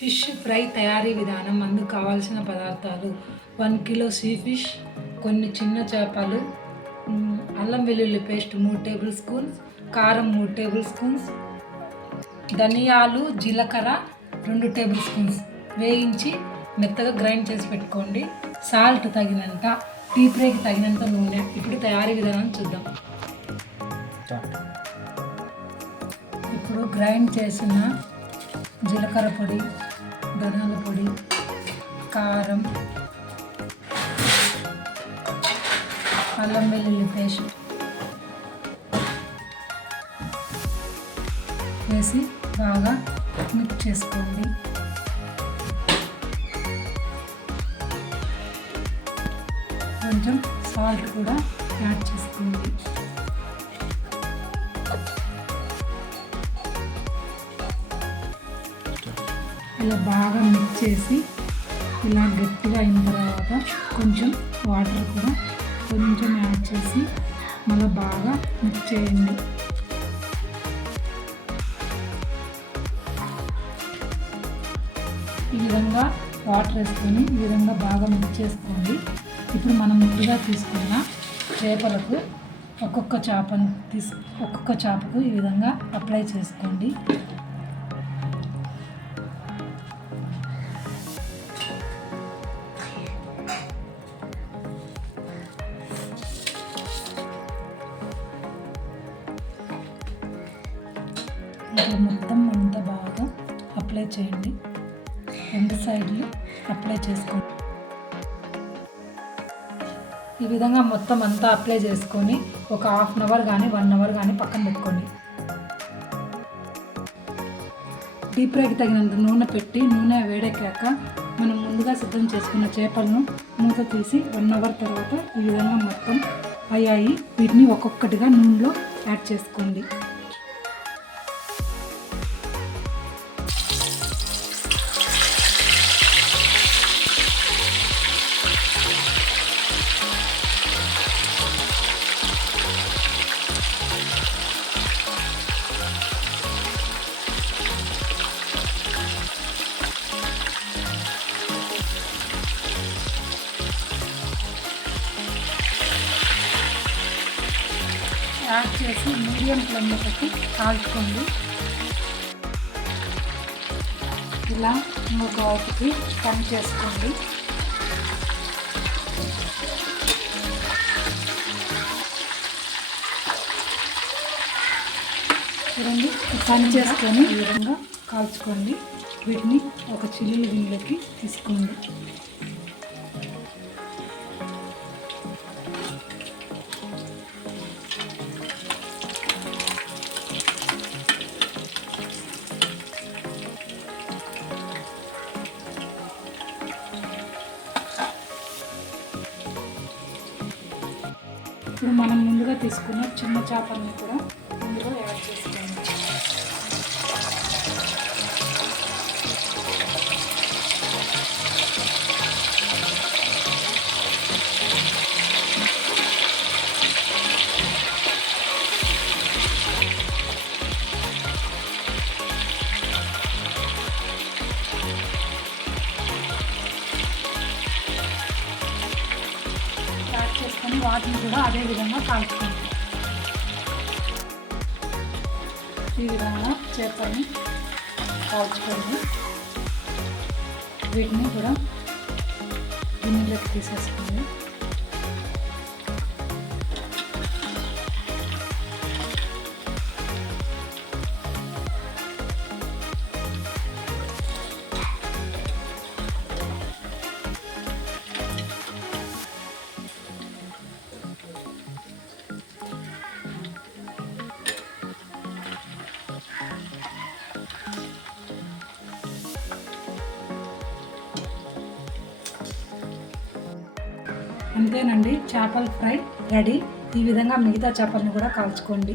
Fish fry తయారీ విధానం. అందుకు కావాల్సిన పదార్థాలు: 1 కిలో సీ ఫిష్, కొన్ని చిన్న చేపలు, అల్లం వెల్లుల్లి పేస్ట్ 3 టేబుల్ స్పూన్స్, కారం 3 టేబుల్ స్పూన్స్, ధనియాలు జీలకర్ర 2 టేబుల్ స్పూన్స్ వేయించి మెత్తగా గ్రైండ్ చేసి పెట్టుకోండి. సాల్ట్ తగినంత, టీ ఫ్రైకి తగినంత నూనె. ఇప్పుడు తయారీ విధానం చూద్దాం. ఇప్పుడు గ్రైండ్ చేసిన జీలకర్ర పొడి, ధనియాల పొడి, కారం, అల్లం వెల్లుల్లి పేస్ట్ వేసి బాగా మిక్స్ చేసుకోండి. కొంచెం సాల్ట్ కూడా యాడ్ చేసుకోండి. ఇలా బాగా మిక్స్ చేసి ఇలా గట్టిగా అయిన తర్వాత కొంచెం వాటర్ కూడా కొంచెం యాడ్ చేసి మళ్ళీ బాగా మిక్స్ చేయండి. ఈ విధంగా వాటర్ వేసుకొని ఈ విధంగా బాగా మిక్స్ చేసుకోండి. ఇప్పుడు మనం ముందుగా తీసుకున్న చేపలకు ఒక్కొక్క చేపకు ఈ విధంగా అప్లై చేసుకోండి. ఇట్లా మొత్తం అంతా బాగా అప్లై చేయండి. 2 సైడ్లు అప్లై చేసుకోండి. ఈ విధంగా మొత్తం అంతా అప్లై చేసుకొని ఒక ½ అవర్ కానీ 1 అవర్ కానీ పక్కన పెట్టుకోండి. డీప్ ఫ్రైకి తగినంత నూనె పెట్టి నూనె వేడెక్కాక మనం ముందుగా సిద్ధం చేసుకున్న చేపలను మూత తీసి 1 అవర్ తర్వాత ఈ విధంగా మొత్తం అయ్యాయి. వీటిని ఒక్కొక్కటిగా నూనెలో యాడ్ చేసుకోండి. యాడ్ చేసి మీడియం ఫ్లేమ్లో పెట్టి కాల్చుకోండి. ఇలా ఇంకొక వైపుకి టర్న్ చేసుకోండి. చూడండి, టర్న్ చేసుకొని ఈ విధంగా కాల్చుకోండి. వీటిని ఒక చిల్లుల గిన్నెలోకి తీసుకోండి. ఇప్పుడు మనం ముందుగా తీసుకున్న చిన్న చేపల్ని కూడా ఇందులో యాడ్ చేసుకోండి. చేసుకొని వాటిని కూడా అదే విధంగా కాల్చుకోండి. ఈ విధంగా చేపల్ని కాల్చుకోండి. వీటిని కూడా గిన్నెలోకి తీసేసుకోండి. అంతేనండి, చేపల ఫ్రై రెడీ. ఈ విధంగా మిగతా చేపలను కూడా కాల్చుకోండి.